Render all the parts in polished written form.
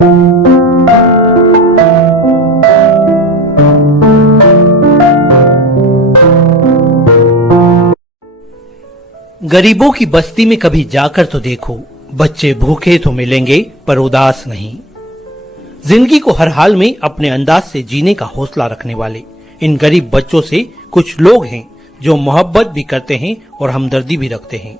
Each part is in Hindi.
गरीबों की बस्ती में कभी जाकर तो देखो, बच्चे भूखे तो मिलेंगे पर उदास नहीं। जिंदगी को हर हाल में अपने अंदाज से जीने का हौसला रखने वाले इन गरीब बच्चों से कुछ लोग हैं जो मोहब्बत भी करते हैं और हमदर्दी भी रखते हैं।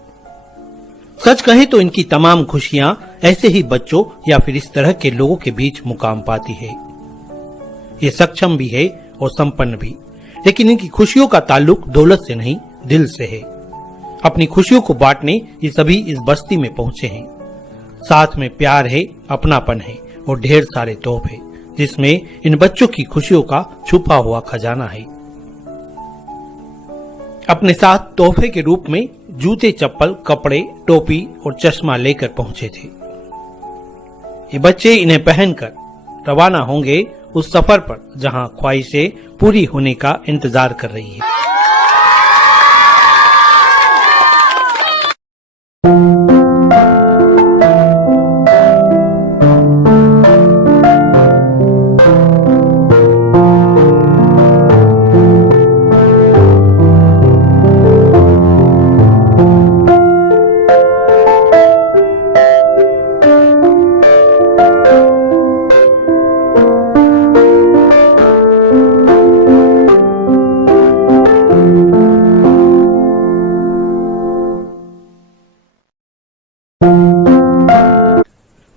सच कहें तो इनकी तमाम खुशियां ऐसे ही बच्चों या फिर इस तरह के लोगों के बीच मुकाम पाती है। ये सक्षम भी है और संपन्न भी, लेकिन इनकी खुशियों का ताल्लुक दौलत से नहीं, दिल से है। अपनी खुशियों को बांटने ये सभी इस बस्ती में पहुंचे हैं। साथ में प्यार है, अपनापन है और ढेर सारे तोहफे, जिसमें इन बच्चों की खुशियों का छुपा हुआ खजाना है। अपने साथ तोहफे के रूप में जूते, चप्पल, कपड़े, टोपी और चश्मा लेकर पहुंचे थे। ये बच्चे इन्हें पहनकर रवाना होंगे उस सफर पर जहां ख्वाहिशें पूरी होने का इंतजार कर रही है।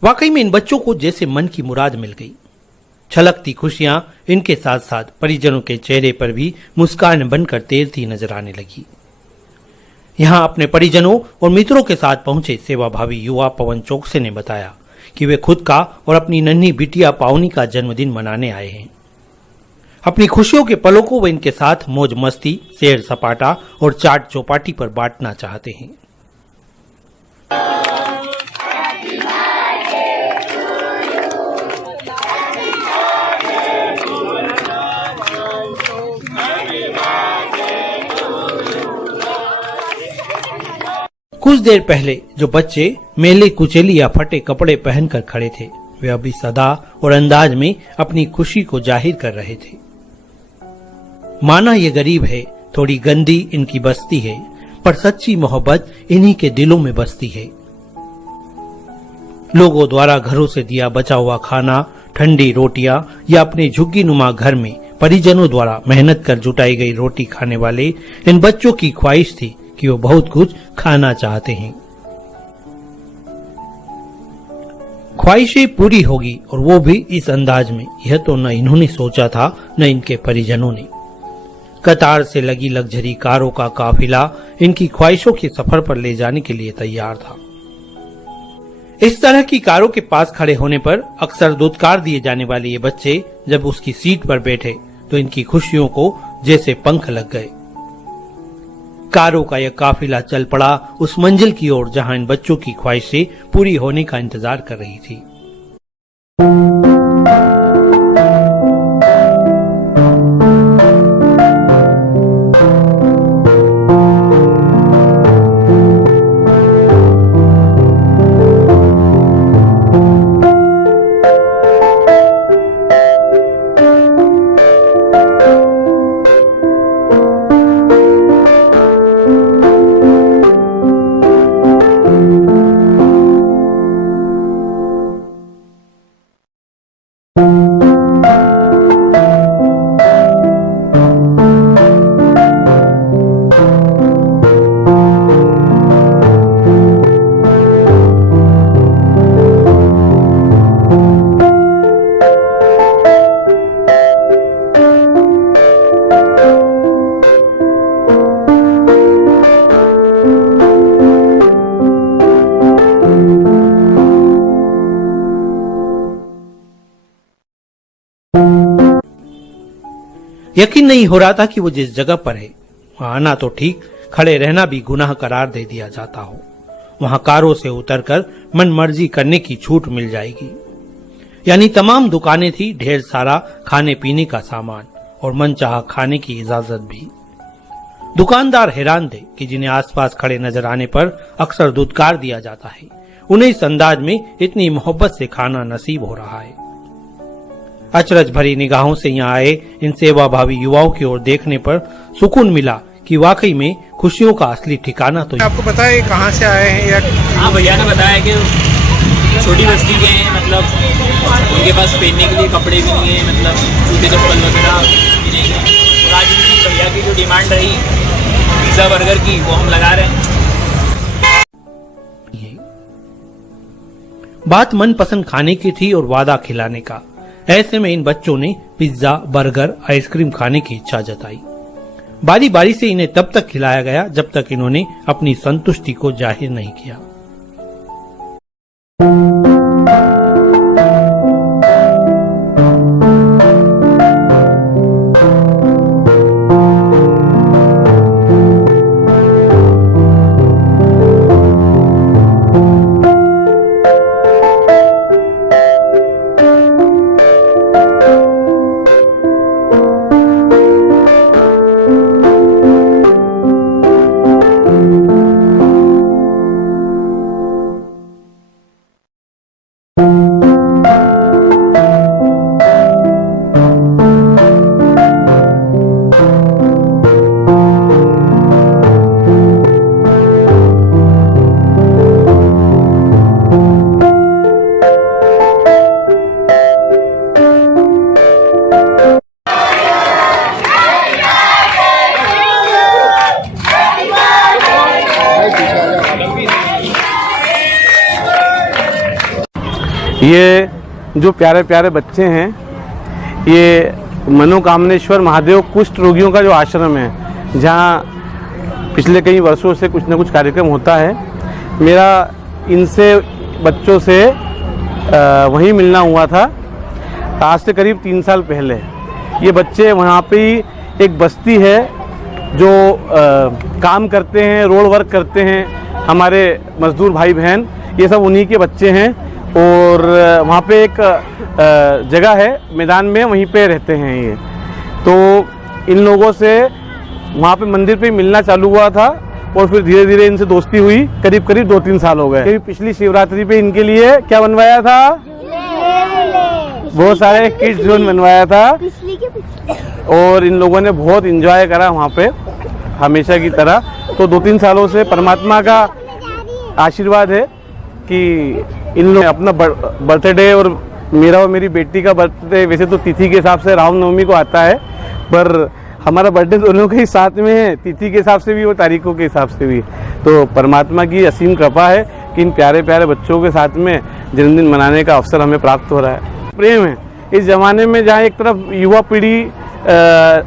वाकई में इन बच्चों को जैसे मन की मुराद मिल गई। छलकती खुशियां इनके साथ साथ परिजनों के चेहरे पर भी मुस्कान बनकर तैरती नजर आने लगी। यहां अपने परिजनों और मित्रों के साथ पहुंचे सेवाभावी युवा पवन चौकसे ने बताया कि वे खुद का और अपनी नन्ही बिटिया पावनी का जन्मदिन मनाने आए हैं। अपनी खुशियों के पलों को वे इनके साथ मौज मस्ती, सैर सपाटा और चाट चौपाटी पर बांटना चाहते हैं। कुछ देर पहले जो बच्चे मेले कुचेली या फटे कपड़े पहनकर खड़े थे, वे अभी सदा और अंदाज में अपनी खुशी को जाहिर कर रहे थे। माना ये गरीब है, थोड़ी गंदी इनकी बस्ती है, पर सच्ची मोहब्बत इन्हीं के दिलों में बसती है। लोगों द्वारा घरों से दिया बचा हुआ खाना, ठंडी रोटियां या अपने झुग्गी नुमा घर में परिजनों द्वारा मेहनत कर जुटाई गई रोटी खाने वाले इन बच्चों की ख्वाहिश थी कि वो बहुत कुछ खाना चाहते हैं। ख्वाहिशें पूरी होगी और वो भी इस अंदाज में, यह तो न इन्होंने सोचा था न इनके परिजनों ने। कतार से लगी लग्जरी कारों का काफिला इनकी ख्वाहिशों के सफर पर ले जाने के लिए तैयार था। इस तरह की कारों के पास खड़े होने पर अक्सर दुत्कार दिए जाने वाले ये बच्चे जब उसकी सीट पर बैठे तो इनकी खुशियों को जैसे पंख लग गए। कारों का यह काफिला चल पड़ा उस मंजिल की ओर जहां इन बच्चों की ख्वाहिशें पूरी होने का इंतजार कर रही थी। यकीन नहीं हो रहा था कि वो जिस जगह पर है वहां आना तो ठीक, खड़े रहना भी गुनाह करार दे दिया जाता हो। वहां कारों से उतरकर मन मर्जी करने की छूट मिल जाएगी। यानी तमाम दुकानें थी, ढेर सारा खाने पीने का सामान और मनचाहा खाने की इजाजत भी। दुकानदार हैरान थे कि जिन्हें आसपास खड़े नजर आने पर अक्सर दुत्कार दिया जाता है, उन्हें इस अंदाज में इतनी मोहब्बत से खाना नसीब हो रहा है। अचरज भरी निगाहों से यहाँ आए इन सेवाभावी युवाओं की ओर देखने पर सुकून मिला कि वाकई में खुशियों का असली ठिकाना तो आपको पता है कहाँ से आए हैं या? हाँ, भैया ने बताया कि छोटी बस्ती के हैं, मतलब उनके पास पहनने के लिए कपड़े भी नहीं है, मतलब जूते चप्पल वगैरह भी नहीं है। और आज उनकी भैया की जो डिमांड रही पिज़्ज़ा बर्गर की, वो हम लगा रहे हैं। बात मनपसंद खाने की थी और वादा खिलाने का। ऐसे में इन बच्चों ने पिज्जा, बर्गर, आइसक्रीम खाने की इच्छा जताई। बारी बारी से इन्हें तब तक खिलाया गया जब तक इन्होंने अपनी संतुष्टि को जाहिर नहीं किया। ये जो प्यारे प्यारे बच्चे हैं, ये मनोकामनेश्वर महादेव कुष्ठ रोगियों का जो आश्रम है, जहाँ पिछले कई वर्षों से कुछ न कुछ कार्यक्रम होता है। मेरा इनसे बच्चों से वहीं मिलना हुआ था आज से करीब 3 साल पहले। ये बच्चे वहाँ पे ही एक बस्ती है जो काम करते हैं, रोड वर्क करते हैं, हमारे मजदूर भाई बहन, ये सब उन्हीं के बच्चे हैं। और वहाँ पे एक जगह है मैदान में, वहीं पे रहते हैं ये। तो इन लोगों से वहाँ पे मंदिर पे मिलना चालू हुआ था और फिर धीरे धीरे इनसे दोस्ती हुई। करीब करीब 2-3 साल हो गए। पिछली शिवरात्रि पे इनके लिए क्या बनवाया था? बहुत सारे किड्स जोन बनवाया था और इन लोगों ने बहुत एंजॉय करा वहाँ पे, हमेशा की तरह। तो 2-3 सालों से परमात्मा का आशीर्वाद है कि इन लोग अपना बर्थडे, और मेरा और मेरी बेटी का बर्थडे वैसे तो तिथि के हिसाब से रामनवमी को आता है, पर हमारा बर्थडे दोनों के ही साथ में है, तिथि के हिसाब से भी और तारीखों के हिसाब से भी। तो परमात्मा की असीम कृपा है कि इन प्यारे प्यारे बच्चों के साथ में जन्मदिन मनाने का अवसर हमें प्राप्त हो रहा है। प्रेम है इस जमाने में, जहाँ एक तरफ युवा पीढ़ी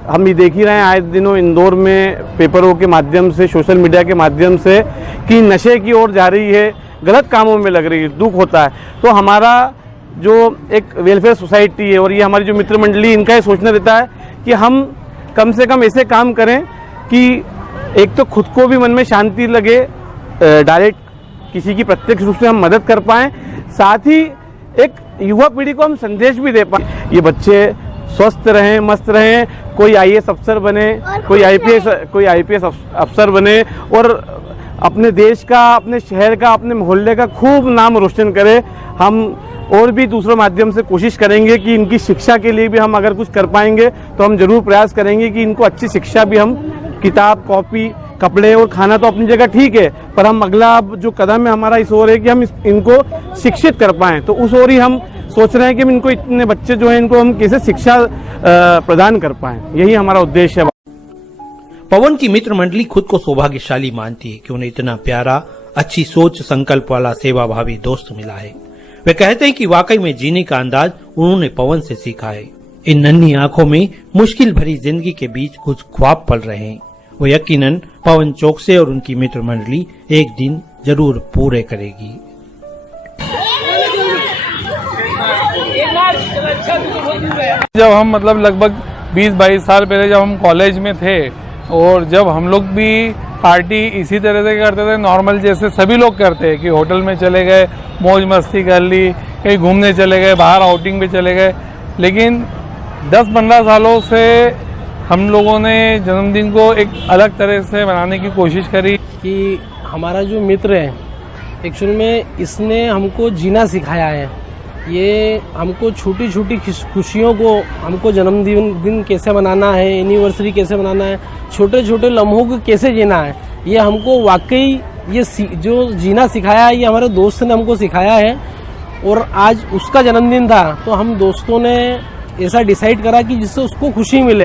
हम भी देख ही रहे हैं आए दिनों इंदौर में पेपरों के माध्यम से, सोशल मीडिया के माध्यम से, कि नशे की ओर जा रही है, गलत कामों में लग रही है, दुख होता है। तो हमारा जो एक वेलफेयर सोसाइटी है और ये हमारी जो मित्र मंडली, इनका ये सोचना रहता है कि हम कम से कम ऐसे काम करें कि एक तो खुद को भी मन में शांति लगे, डायरेक्ट किसी की प्रत्यक्ष रूप से हम मदद कर पाएं, साथ ही एक युवा पीढ़ी को हम संदेश भी दे पाएं। ये बच्चे स्वस्थ रहें, मस्त रहें, कोई आईएएस अफसर बने, कोई आईपीएस अफसर बने और अपने देश का, अपने शहर का, अपने मोहल्ले का खूब नाम रोशन करे। हम और भी दूसरे माध्यम से कोशिश करेंगे कि इनकी शिक्षा के लिए भी हम अगर कुछ कर पाएंगे तो हम जरूर प्रयास करेंगे कि इनको अच्छी शिक्षा भी हम, किताब, कॉपी, कपड़े और खाना तो अपनी जगह ठीक है, पर हम अगला जो कदम है हमारा इस ओर है कि हम इनको शिक्षित कर पाएं। तो उस ओर ही हम सोच रहे हैं कि इनको, इतने बच्चे जो हैं, इनको हम कैसे शिक्षा प्रदान कर पाएं, यही हमारा उद्देश्य है। पवन की मित्र मंडली खुद को सौभाग्यशाली मानती है कि उन्हें इतना प्यारा, अच्छी सोच, संकल्प वाला सेवाभावी दोस्त मिला है। वे कहते हैं कि वाकई में जीने का अंदाज उन्होंने पवन से सीखा है। इन नन्ही आंखों में मुश्किल भरी जिंदगी के बीच कुछ ख्वाब पल रहे हैं, वो यकीनन पवन चौकसे और उनकी मित्र मंडली एक दिन जरूर पूरे करेगी। जब हम लगभग 20-22 साल पहले जब हम कॉलेज में थे, और जब हम लोग भी पार्टी इसी तरह से करते थे, नॉर्मल जैसे सभी लोग करते हैं कि होटल में चले गए, मौज मस्ती कर ली, कहीं घूमने चले गए, बाहर आउटिंग पे चले गए। लेकिन 10-15 सालों से हम लोगों ने जन्मदिन को एक अलग तरह से मनाने की कोशिश करी कि हमारा जो मित्र है एक्चुअल में इसने हमको जीना सिखाया है। ये हमको छोटी छोटी खुशियों को, हमको जन्मदिन कैसे मनाना है, एनिवर्सरी कैसे मनाना है, छोटे छोटे लम्हों को कैसे जीना है, ये हमको वाकई ये जो जीना सिखाया है ये हमारे दोस्त ने हमको सिखाया है। और आज उसका जन्मदिन था तो हम दोस्तों ने ऐसा डिसाइड करा कि जिससे उसको खुशी मिले।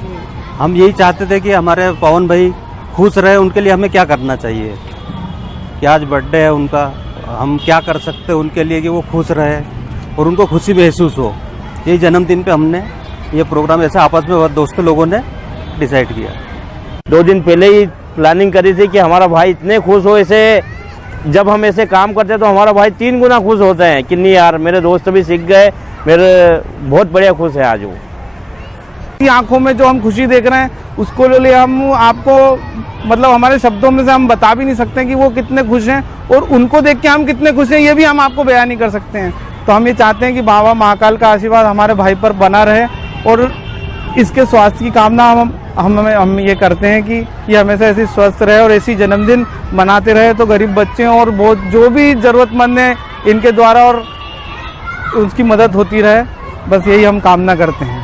हम यही चाहते थे कि हमारे पवन भाई खुश रहे, उनके लिए हमें क्या करना चाहिए कि आज बर्थडे है उनका, हम क्या कर सकते हैं उनके लिए कि वो खुश रहे और उनको खुशी महसूस हो। यही जन्मदिन पे हमने ये प्रोग्राम ऐसा आपस में दोस्तों लोगों ने डिसाइड किया। 2 दिन पहले ही प्लानिंग करी थी कि हमारा भाई इतने खुश हो, ऐसे जब हम ऐसे काम करते हैं तो हमारा भाई 3 गुना खुश होते हैं कि नहीं यार मेरे दोस्त भी सीख गए, मेरे बहुत बढ़िया खुश है आज वो। आंखों में जो हम खुशी देख रहे हैं उसको लिए हम आपको मतलब हमारे शब्दों में से हम बता भी नहीं सकते कि वो कितने खुश हैं और उनको देख के हम कितने खुश हैं ये भी हम आपको बयान नहीं कर सकते हैं। तो हम ये चाहते हैं कि बाबा महाकाल का आशीर्वाद हमारे भाई पर बना रहे और इसके स्वास्थ्य की कामना हम ये करते हैं कि ये हमेशा ऐसी स्वस्थ रहे और ऐसी जन्मदिन मनाते रहे तो गरीब बच्चे और बहुत जो भी जरूरतमंद हैं इनके द्वारा और उसकी मदद होती रहे, बस यही हम कामना करते हैं।